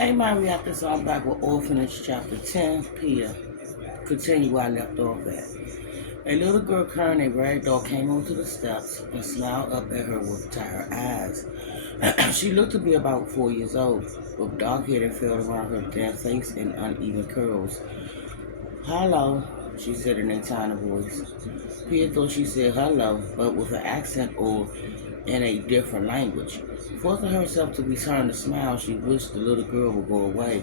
Hey, my reactor, so I'm back with Orphanage Chapter 10, Pia. Continue where I left off at. A little girl carrying a rag doll came onto the steps and smiled up at her with tired eyes. She looked to be about 4 years old, with dark hair that fell around her thin face and uneven curls. Hello, she said in a tiny voice. Pia thought she said hello, but with an accent or in a different language. Forcing herself to return the smile, she wished the little girl would go away.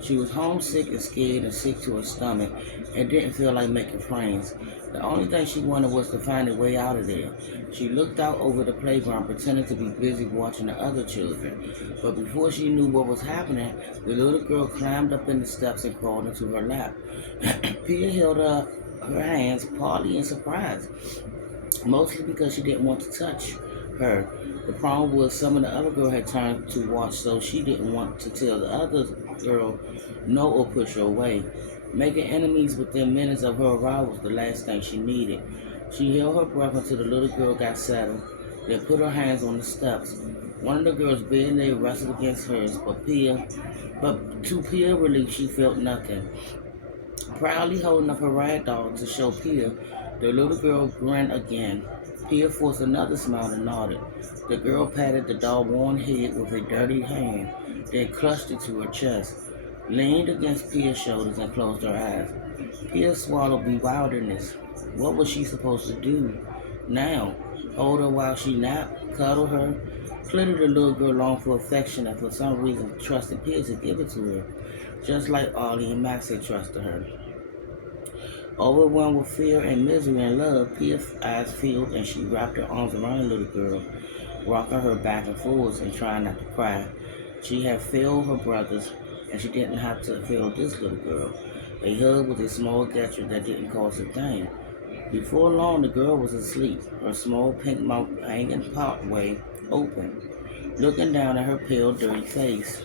She was homesick and scared and sick to her stomach and didn't feel like making friends. The only thing she wanted was to find a way out of there. She looked out over the playground, pretending to be busy watching the other children. But before she knew what was happening, the little girl climbed up in the steps and crawled into her lap. Pia held up her hands, partly in surprise, mostly because she didn't want to touch her. The problem was some of the other girl had turned to watch, so she didn't want to tell the other girl no or push her away. Making enemies within minutes of her arrival was the last thing she needed. She held her breath until the little girl got settled, then put her hands on the steps. One of the girls' bare leg wrestled against hers, but to Pia's relief, she felt nothing. Proudly holding up her rag doll to show Pia, the little girl grinned again. Pia forced another smile and nodded. The girl patted the doll worn head with a dirty hand, then clutched it to her chest, leaned against Pia's shoulders, and closed her eyes. Pia swallowed bewilderness. What was she supposed to do now? Hold her while she napped? Cuddle her? Clearly the little girl longed for affection and for some reason trusted Pia to give it to her, just like Ollie and Max had trusted her. Overwhelmed with fear and misery and love, Pia's eyes filled and she wrapped her arms around the little girl, rocking her back and forwards and trying not to cry. She had failed her brothers, and she didn't have to fail this little girl. A hug was a small gesture that didn't cost a thing. Before long, the girl was asleep, her small pink mouth hanging part way open, looking down at her pale, dirty face.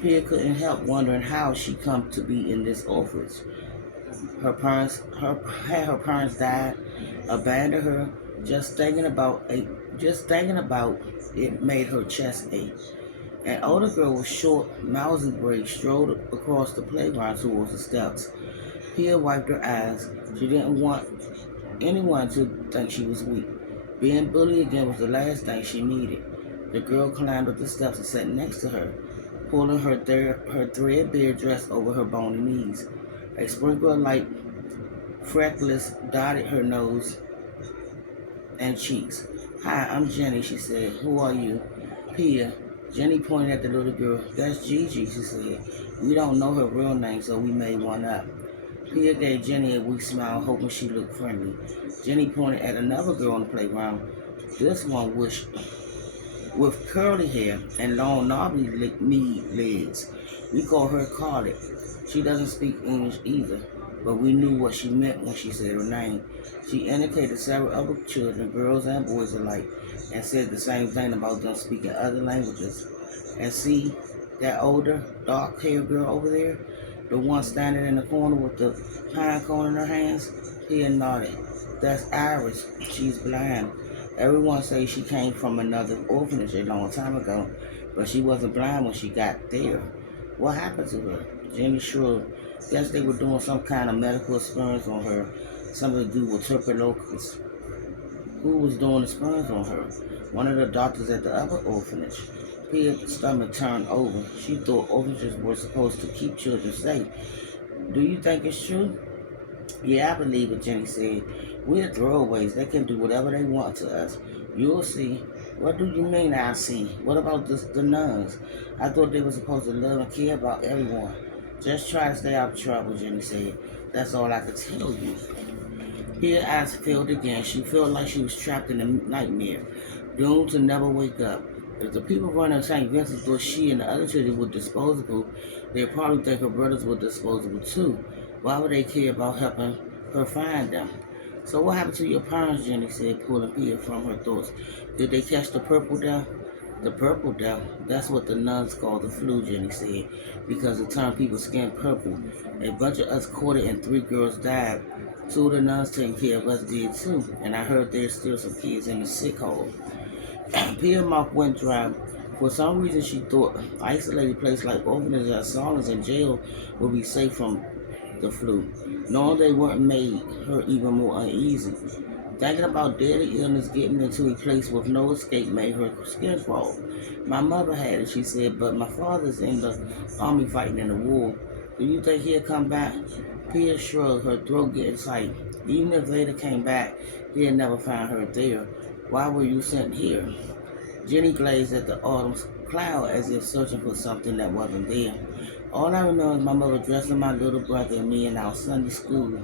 Pia couldn't help wondering how she come to be in this orphanage. Her parents died, abandoned her. Just thinking about it made her chest ache. An older girl with short, mousy braids strode across the playground towards the steps. Pia wiped her eyes. She didn't want anyone to think she was weak. Being bullied again was the last thing she needed. The girl climbed up the steps and sat next to her, pulling her threadbare dress over her bony knees. A sprinkle of light freckles dotted her nose and cheeks. Hi, I'm Jenny, she said. Who are you? Pia. Jenny pointed at the little girl. That's Gigi, she said. We don't know her real name, so we made one up. Pia gave Jenny a weak smile, hoping she looked friendly. Jenny pointed at another girl on the playground. This one with curly hair and long knobby knee legs. We call her Carlet. She doesn't speak English either, but we knew what she meant when she said her name. She indicated several other children, girls and boys alike, and said the same thing about them speaking other languages. And see that older, dark-haired girl over there? The one standing in the corner with the pine cone in her hands? Pia nodded. That's Iris. She's blind. Everyone says she came from another orphanage a long time ago, but she wasn't blind when she got there. What happened to her? Jenny shrugged. Guess they were doing some kind of medical experiments on her, something to do with tuberculosis. Who was doing the experiments on her? One of the doctors at the other orphanage. Pia's stomach turned over. She thought orphanages were supposed to keep children safe. Do you think it's true? Yeah, I believe it, Jenny said. We're throwaways. They can do whatever they want to us. You'll see. What do you mean I see? What about the nuns? I thought they were supposed to love and care about everyone. Just try to stay out of trouble, Jenny said. That's all I could tell you. Her eyes filled again. She felt like she was trapped in a nightmare, doomed to never wake up. If the people running St. Vincent thought she and the other children were disposable, they'd probably think her brothers were disposable too. Why would they care about helping her find them? So what happened to your parents, Jenny said, pulling Pia from her thoughts. Did they catch the purple death? The purple death, that's what the nuns call the flu, Jenny said, because it turned people's skin purple. A bunch of us caught it and 3 girls died. 2 of the nuns taking care of us did too, and I heard there's still some kids in the sick hole. Pia's mouth went dry. For some reason, she thought isolated places like orphanages, asylums, and jail would be safe from the flu. Knowing they weren't made her even more uneasy. Thinking about deadly illness getting into a place with no escape made her skin crawl. My mother had it, she said, but my father's in the army fighting in the war. Do you think he'll come back? Pia shrugged, her throat getting tight. Even if Vader came back, he'd never find her there. Why were you sent here? Jenny gazed at the autumn cloud as if searching for something that wasn't there. All I remember is my mother dressing my little brother and me in our Sunday school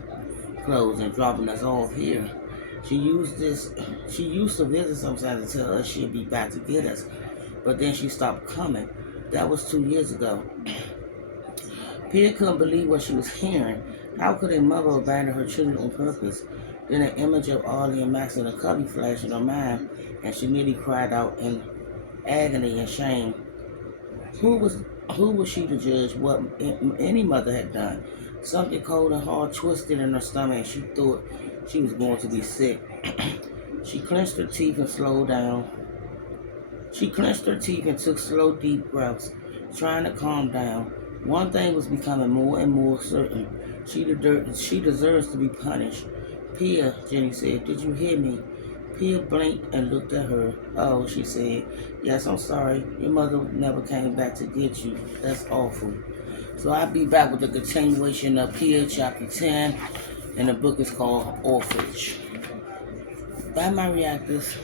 clothes and dropping us off here. She used this. She used to visit sometimes to tell us she'd be back to get us, but then she stopped coming. That was 2 years ago. Pia couldn't believe what she was hearing. How could a mother abandon her children on purpose? Then an image of Ollie and Max in a cubby flashed in her mind, and she nearly cried out in agony and shame. Who was who was she to judge what any mother had done? Something cold and hard twisted in her stomach, and she thought she was going to be sick. She clenched her teeth and slowed down. She clenched her teeth and took slow, deep breaths, trying to calm down. One thing was becoming more and more certain. She deserves to be punished. Pia, Jenny said, did you hear me? Pia blinked and looked at her. Oh, she said, yes, I'm sorry. Your mother never came back to get you. That's awful. So I'll be back with the continuation of Pia, chapter 10, and the book is called Orphan. Bye, my reactors.